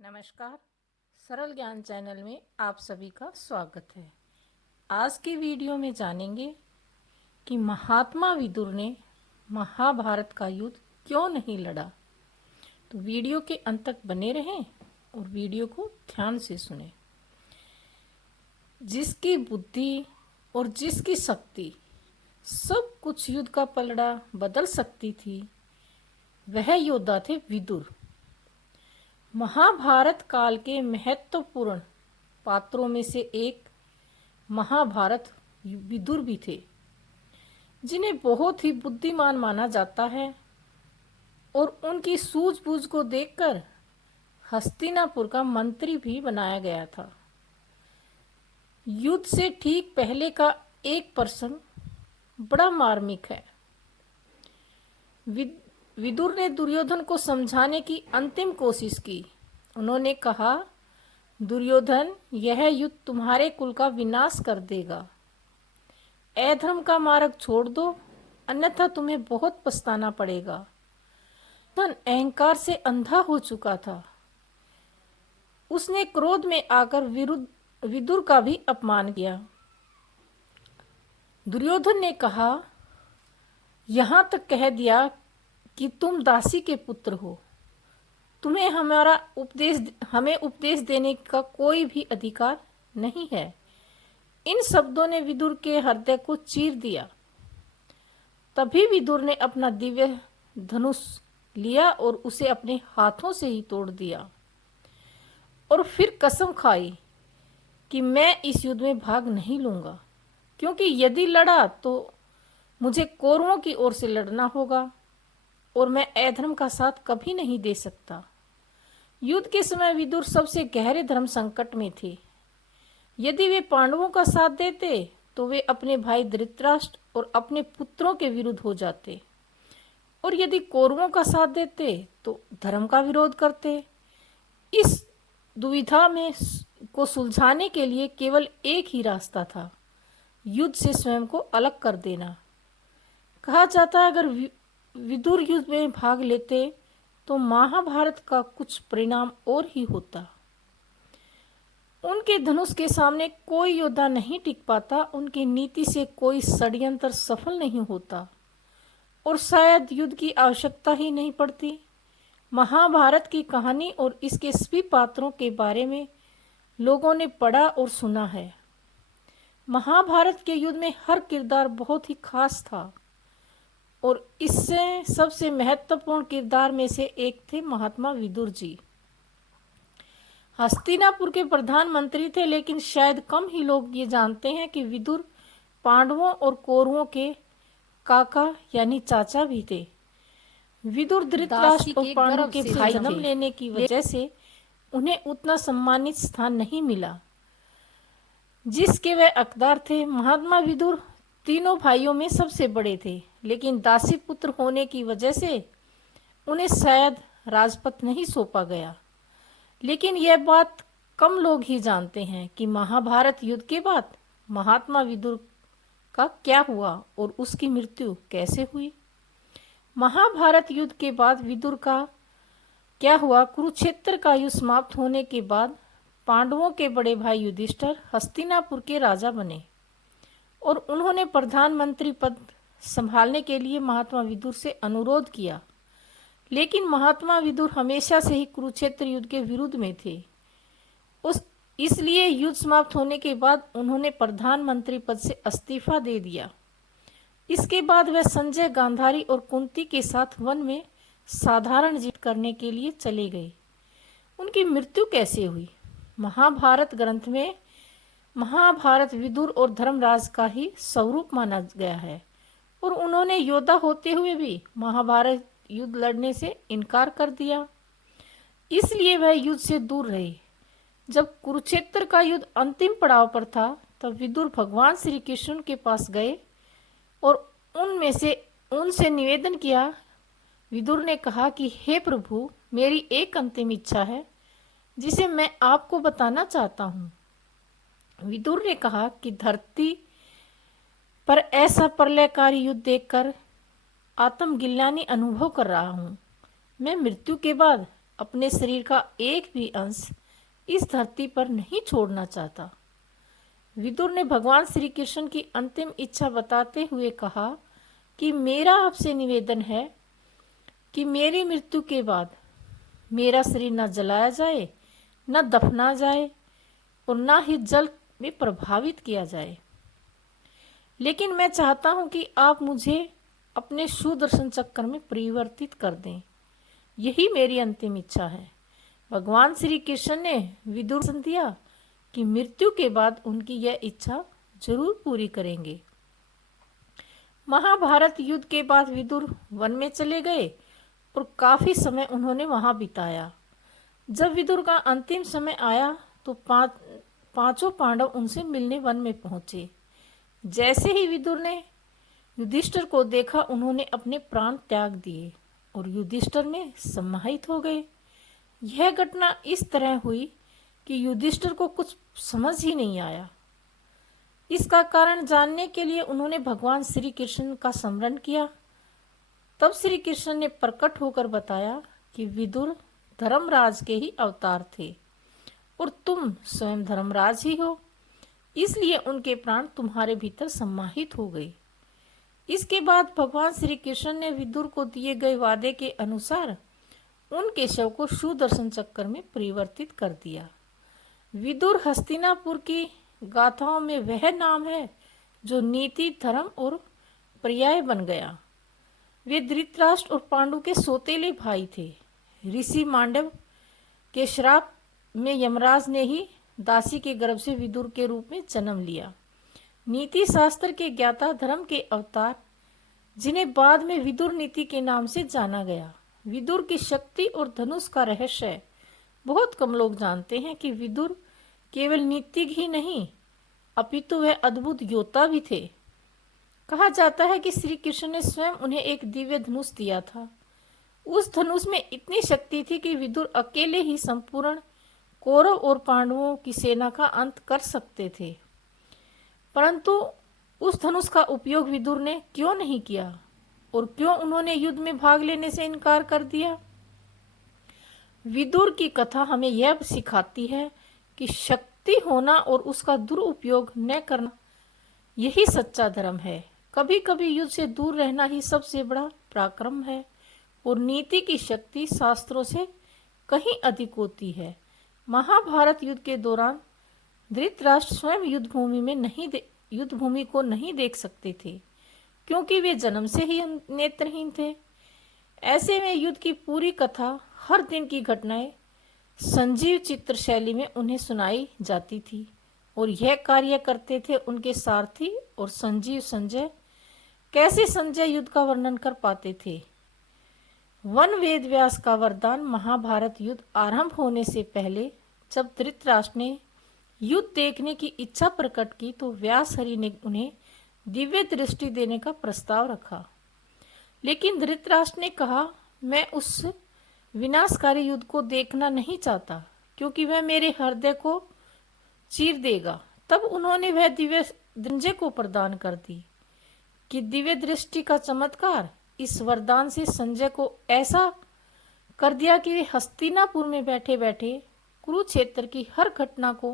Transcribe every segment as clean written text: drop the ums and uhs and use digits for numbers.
नमस्कार। सरल ज्ञान चैनल में आप सभी का स्वागत है। आज की वीडियो में जानेंगे कि महात्मा विदुर ने महाभारत का युद्ध क्यों नहीं लड़ा। तो वीडियो के अंत तक बने रहें और वीडियो को ध्यान से सुनें। जिसकी बुद्धि और जिसकी शक्ति सब कुछ युद्ध का पलड़ा बदल सकती थी, वह योद्धा थे विदुर। महाभारत काल के महत्वपूर्ण पात्रों में से एक महाभारत विदुर भी थे, जिन्हें बहुत ही बुद्धिमान माना जाता है और उनकी सूझबूझ को देखकर हस्तिनापुर का मंत्री भी बनाया गया था। युद्ध से ठीक पहले का एक प्रसंग बड़ा मार्मिक है। विदुर ने दुर्योधन को समझाने की अंतिम कोशिश की। उन्होंने कहा, दुर्योधन, यह युद्ध तुम्हारे कुल का विनाश कर देगा। अधर्म का मार्ग छोड़ दो, अन्यथा तुम्हें बहुत पछताना पड़ेगा। धन अहंकार से अंधा हो चुका था। उसने क्रोध में आकर विदुर का भी अपमान किया। दुर्योधन ने कहा, यहां तक कह दिया कि तुम दासी के पुत्र हो, तुम्हें हमें उपदेश देने का कोई भी अधिकार नहीं है। इन शब्दों ने विदुर के हृदय को चीर दिया। तभी विदुर ने अपना दिव्य धनुष लिया और उसे अपने हाथों से ही तोड़ दिया और फिर कसम खाई कि मैं इस युद्ध में भाग नहीं लूंगा, क्योंकि यदि लड़ा तो मुझे कौरवों की ओर से लड़ना होगा और मैं अधर्म का साथ कभी नहीं दे सकता। युद्ध के समय विदुर सबसे गहरे धर्म संकट में थे। यदि वे पांडवों का साथ देते तो वे अपने भाई धृतराष्ट्र और अपने पुत्रों के विरुद्ध हो जाते, और यदि कौरवों का साथ देते तो धर्म का विरोध करते। इस दुविधा में को सुलझाने के लिए केवल एक ही रास्ता था, युद्ध से स्वयं को अलग कर देना। कहा जाता है, अगर विदुर युद्ध में भाग लेते तो महाभारत का कुछ परिणाम और ही होता। उनके धनुष के सामने कोई योद्धा नहीं टिक पाता, उनकी नीति से कोई षड्यंत्र सफल नहीं होता और शायद युद्ध की आवश्यकता ही नहीं पड़ती। महाभारत की कहानी और इसके सभी पात्रों के बारे में लोगों ने पढ़ा और सुना है। महाभारत के युद्ध में हर किरदार बहुत ही खास था और इससे सबसे महत्वपूर्ण किरदार में से एक थे महात्मा विदुर जी। हस्तिनापुर के प्रधानमंत्री थे, लेकिन शायद कम ही लोग ये जानते हैं कि विदुर पांडवों और कौरवों के काका यानी चाचा भी थे। विदुर धृतराष्ट्र और पांडु के भाई जन्म लेने की वजह से उन्हें उतना सम्मानित स्थान नहीं मिला जिसके वे हकदार थे। महात्मा विदुर तीनों भाइयों में सबसे बड़े थे, लेकिन दासी पुत्र होने की वजह से उन्हें शायद राजपद नहीं सौंपा गया। लेकिन यह बात कम लोग ही जानते हैं कि महाभारत युद्ध के बाद महात्मा विदुर का क्या हुआ और उसकी मृत्यु कैसे हुई। महाभारत युद्ध के बाद विदुर का क्या हुआ। कुरुक्षेत्र का युद्ध समाप्त होने के बाद पांडवों के बड़े भाई युधिष्ठिर हस्तिनापुर के राजा बने और उन्होंने प्रधानमंत्री पद संभालने के लिए महात्मा विदुर से अनुरोध किया। लेकिन महात्मा विदुर हमेशा से ही कुरुक्षेत्र युद्ध के विरुद्ध में थे। इसलिए युद्ध समाप्त होने के बाद उन्होंने प्रधानमंत्री पद से इस्तीफा दे दिया। इसके बाद वह संजय, गांधारी और कुंती के साथ वन में साधारण जीवन करने के लिए चले गए। उनकी मृत्यु कैसे हुई। महाभारत ग्रंथ में महाभारत विदुर और धर्मराज का ही स्वरूप माना गया है और उन्होंने योद्धा होते हुए भी महाभारत युद्ध लड़ने से इनकार कर दिया। इसलिए वह युद्ध से दूर रहे। जब कुरुक्षेत्र का युद्ध अंतिम पड़ाव पर था, तब विदुर भगवान श्री कृष्ण के पास गए और उनसे निवेदन किया। विदुर ने कहा कि हे प्रभु, मेरी एक अंतिम इच्छा है जिसे मैं आपको बताना चाहता हूँ। विदुर ने कहा कि धरती पर ऐसा प्रलयकारी युद्ध देखकर आत्मगिलानि अनुभव कर रहा हूँ। मैं मृत्यु के बाद अपने शरीर का एक भी अंश इस धरती पर नहीं छोड़ना चाहता। विदुर ने भगवान श्री कृष्ण की अंतिम इच्छा बताते हुए कहा कि मेरा आपसे निवेदन है कि मेरी मृत्यु के बाद मेरा शरीर न जलाया जाए, न दफना जाए और न ही जल में प्रभावित किया जाए। लेकिन मैं चाहता हूं कि आप मुझे अपने सुदर्शन चक्र में परिवर्तित कर दें। यही मेरी अंतिम इच्छा है। भगवान श्री कृष्ण ने विदुर को दिया कि मृत्यु के बाद उनकी यह इच्छा जरूर पूरी करेंगे। महाभारत युद्ध के बाद विदुर वन में चले गए और काफी समय उन्होंने वहां बिताया। जब विदुर का अंतिम समय आया तो पांचों पांडव उनसे मिलने वन में पहुंचे। जैसे ही विदुर ने युधिष्ठिर को देखा, उन्होंने अपने प्राण त्याग दिए और युधिष्ठिर में समाहित हो गए। यह घटना इस तरह हुई कि युधिष्ठिर को कुछ समझ ही नहीं आया। इसका कारण जानने के लिए उन्होंने भगवान श्री कृष्ण का स्मरण किया। तब श्री कृष्ण ने प्रकट होकर बताया कि विदुर धर्मराज के ही अवतार थे और तुम स्वयं धर्मराज ही हो, इसलिए उनके प्राण तुम्हारे भीतर समाहित हो गए। इसके बाद भगवान श्री कृष्ण ने विदुर को दिए गए वादे के अनुसार उनके शव को सुदर्शन चक्र में परिवर्तित कर दिया। विदुर हस्तिनापुर की गाथाओं में वह नाम है जो नीति, धर्म और पर्याय बन गया। वे धृतराष्ट्र और पांडु के सौतेले भाई थे। ऋषि मांडव के श्राप में यमराज ने ही दासी के गर्भ से विदुर के रूप में जन्म लिया। नीति शास्त्र के ज्ञाता, धर्म के अवतार, जिन्हें बाद में विदुर नीति के नाम से जाना गया। विदुर की शक्ति और धनुष का रहस्य बहुत कम लोग जानते हैं कि विदुर केवल नीतिज्ञ ही नहीं अपितु वह अद्भुत योद्धा भी थे। कहा जाता है कि श्री कृष्ण ने स्वयं उन्हें एक दिव्य धनुष दिया था। उस धनुष में इतनी शक्ति थी कि विदुर अकेले ही संपूर्ण कौरव और पांडवों की सेना का अंत कर सकते थे। परंतु उस धनुष का उपयोग विदुर ने क्यों नहीं किया और क्यों उन्होंने युद्ध में भाग लेने से इनकार कर दिया? विदुर की कथा हमें यह सिखाती है कि शक्ति होना और उसका दुरुपयोग न करना, यही सच्चा धर्म है। कभी कभी युद्ध से दूर रहना ही सबसे बड़ा पराक्रम है और नीति की शक्ति शास्त्रों से कहीं अधिक होती है। महाभारत युद्ध के दौरान धृतराष्ट्र स्वयं युद्ध भूमि को नहीं देख सकते थे क्योंकि वे जन्म से ही नेत्रहीन थे। ऐसे में युद्ध की पूरी कथा, हर दिन की घटनाएं संजीव चित्र शैली में उन्हें सुनाई जाती थी और यह कार्य करते थे उनके सारथी और संजीव संजय। कैसे संजय युद्ध का वर्णन कर पाते थे? वन वेद व्यास का वरदान महाभारत युद्ध आरंभ होने से पहले जब धृतराष्ट्र ने युद्ध देखने की इच्छा प्रकट की तो व्यास हरि ने उन्हें दिव्य दृष्टि देने का प्रस्ताव रखा। लेकिन धृतराष्ट्र ने कहा, मैं उस विनाशकारी युद्ध को देखना नहीं चाहता क्योंकि वह मेरे हृदय को चीर देगा। तब उन्होंने वह दिव्य दृष्टि को प्रदान कर दी कि दिव्य दृष्टि का चमत्कार इस वरदान से संजय को ऐसा कर दिया कि वे हस्तिनापुर में बैठे बैठे कुरुक्षेत्र की हर घटना को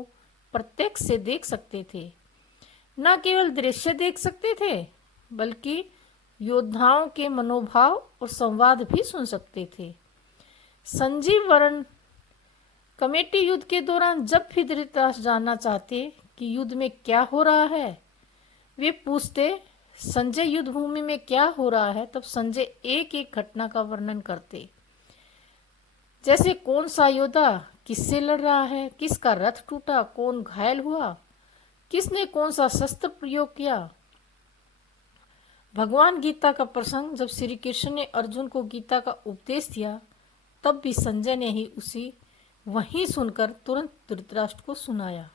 प्रत्यक्ष से देख सकते थे। न केवल दृश्य देख सकते थे बल्कि योद्धाओं के मनोभाव और संवाद भी सुन सकते थे। संजीव वर्ण कमेटी युद्ध के दौरान जब भी धृतराष्ट्र जानना चाहते कि युद्ध में क्या हो रहा है, वे पूछते संजय युद्ध भूमि में क्या हो रहा है। तब संजय एक एक घटना का वर्णन करते, जैसे कौन सा योद्धा किससे लड़ रहा है, किसका रथ टूटा, कौन घायल हुआ, किसने कौन सा शस्त्र प्रयोग किया। भगवान गीता का प्रसंग जब श्री कृष्ण ने अर्जुन को गीता का उपदेश दिया तब भी संजय ने ही उसी वहीं सुनकर तुरंत धृतराष्ट्र को सुनाया।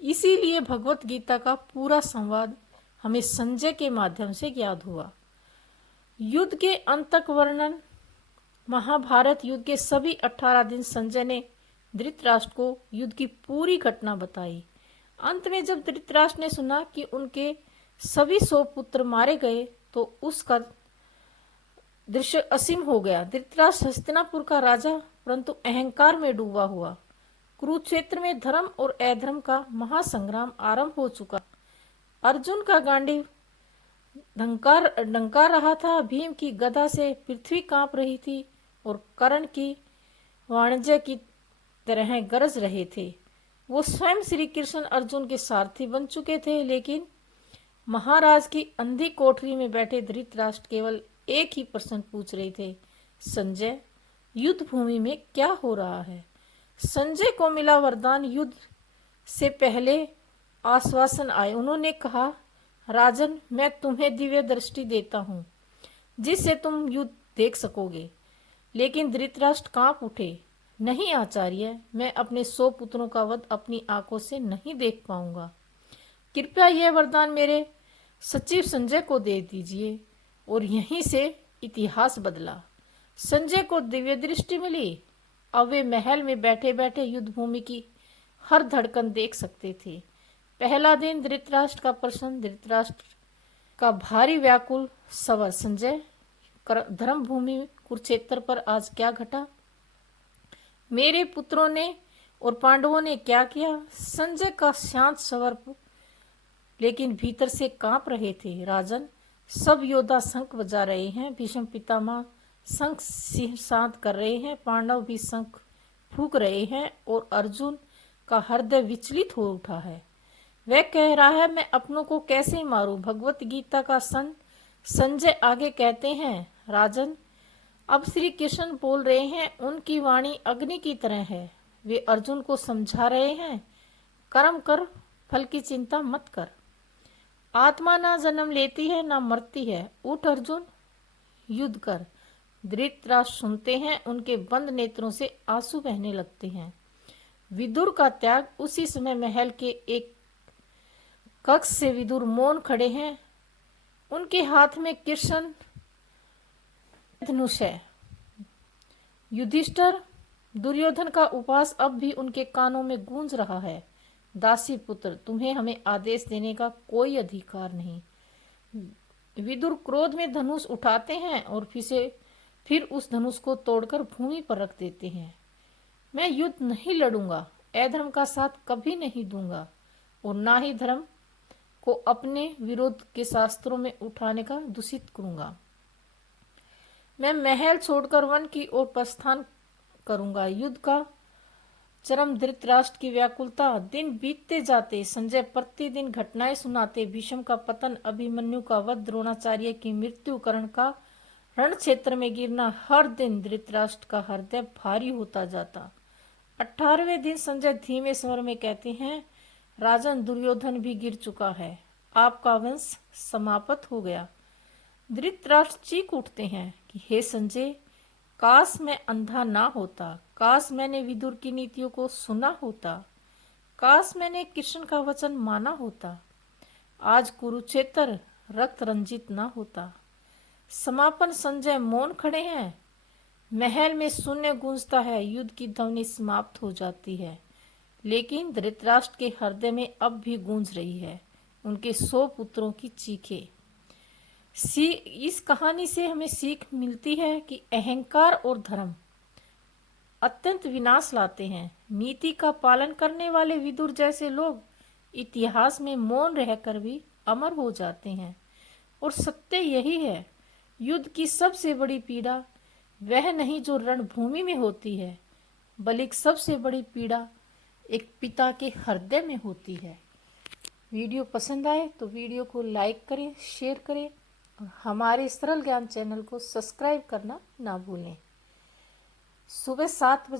इसीलिए भगवत गीता का पूरा संवाद हमें संजय के माध्यम से याद हुआ। युद्ध के अंत तक वर्णन महाभारत युद्ध के सभी 18 दिन संजय ने धृतराष्ट्र को युद्ध की पूरी घटना बताई। अंत में जब धृतराष्ट्र ने सुना कि उनके सभी 100 पुत्र मारे गए तो उसका दृश्य असीम हो गया। धृतराष्ट्र हस्तिनापुर का राजा परंतु अहंकार में डूबा हुआ। कुरुक्षेत्र में धर्म और अधर्म का महासंग्राम आरंभ हो चुका। अर्जुन का गांडीव डंका रहा था, भीम की गदा से पृथ्वी कांप रही थी और कर्ण की वाणिज्य की तरह गरज रहे थे। वो स्वयं श्री कृष्ण अर्जुन के सारथी बन चुके थे, लेकिन महाराज की अंधी कोठरी में बैठे धृतराष्ट्र केवल एक ही प्रश्न पूछ रहे थे, संजय, युद्ध भूमि में क्या हो रहा है? संजय को मिला वरदान। युद्ध से पहले आश्वासन आए। उन्होंने कहा, राजन, मैं तुम्हें दिव्य दृष्टि देता हूँ जिससे तुम युद्ध देख सकोगे। लेकिन धृतराष्ट्र कांप उठे। नहीं आचार्य, मैं अपने 100 पुत्रों का वध अपनी आंखों से नहीं देख पाऊंगा। कृपया यह वरदान मेरे सचिव संजय को दे दीजिए। और यहीं से इतिहास बदला। संजय को दिव्य दृष्टि मिली। अब वे महल में बैठे बैठे युद्ध भूमि की हर धड़कन देख सकते थे। पहला दिन धृतराष्ट्र का प्रश्न, धृतराष्ट्र का भारी व्याकुल सवाल, संजय, धर्म भूमि कुरुक्षेत्र पर आज क्या घटा? मेरे पुत्रों ने और पांडवों ने क्या किया? संजय का शांत स्वर लेकिन भीतर से कांप रहे थे। राजन, सब योद्धा शंख बजा रहे हैं, भीष्म पितामह शंख शांत कर रहे हैं, पांडव भी शंख फूंक रहे हैं और अर्जुन का हृदय विचलित हो उठा है। वह कह रहा है, मैं अपनों को कैसे मारूं? भगवत गीता का संजय आगे कहते हैं, राजन, अब श्री कृष्ण बोल रहे हैं, उनकी वाणी अग्नि की तरह है। वे अर्जुन को समझा रहे हैं, कर्म कर, फल की चिंता मत कर। आत्मा ना जन्म लेती है ना मरती है। उठ अर्जुन, युद्ध कर। धृतराष्ट्र सुनते हैं, उनके बंद नेत्रों से आंसू बहने लगते हैं। विदुर का त्याग। उसी समय महल के एक कक्ष से विदुर मौन खड़े हैं। उनके हाथ में कृष्ण धनुष है। युधिष्ठिर, दुर्योधन का उपहास अब भी उनके कानों में गूंज रहा है। दासी पुत्र, तुम्हें हमें आदेश देने का कोई अधिकार नहीं। विदुर क्रोध में धनुष उठाते हैं और फिर उस धनुष को तोड़कर भूमि पर रख देते हैं। मैं युद्ध नहीं लड़ूंगा, अधर्म का साथ कभी नहीं दूंगा और ना ही धर्म को अपने विरोध के शास्त्रों में उठाने का दूषित करूंगा। मैं महल छोड़कर वन की ओर प्रस्थान करूंगा। युद्ध का चरम। धृतराष्ट्र की व्याकुलता। दिन बीतते जाते। संजय प्रतिदिन घटनाएं सुनाते। भीष्म का पतन, अभिमन्यु का वध, द्रोणाचार्य की मृत्यु, कर्ण का रण क्षेत्र में गिरना। हर दिन धृतराष्ट्र का हृदय भारी होता जाता। 18वें दिन संजय धीमे स्वर में कहते हैं, राजन, दुर्योधन भी गिर चुका है, आपका वंश समाप्त हो गया। धृतराष्ट्र चीख उठते हैं कि हे संजय, काश मैं अंधा ना होता, काश मैंने विदुर की नीतियों को सुना होता, काश मैंने कृष्ण का वचन माना होता, आज कुरुक्षेत्र रक्त रंजित ना होता। समापन। संजय मौन खड़े हैं। महल में शून्य गूंजता है। युद्ध की ध्वनि समाप्त हो जाती है, लेकिन धृतराष्ट्र के हृदय में अब भी गूंज रही है उनके 100 पुत्रों की चीखें। इस कहानी से हमें सीख मिलती है कि अहंकार और धर्म अत्यंत विनाश लाते हैं। नीति का पालन करने वाले विदुर जैसे लोग इतिहास में मौन रहकर भी अमर हो जाते हैं। और सत्य यही है, युद्ध की सबसे बड़ी पीड़ा वह नहीं जो रणभूमि में होती है, बल्कि सबसे बड़ी पीड़ा एक पिता के हृदय में होती है। वीडियो पसंद आए तो वीडियो को लाइक करें, शेयर करें और हमारे सरल ज्ञान चैनल को सब्सक्राइब करना ना भूलें। सुबह 7 बजे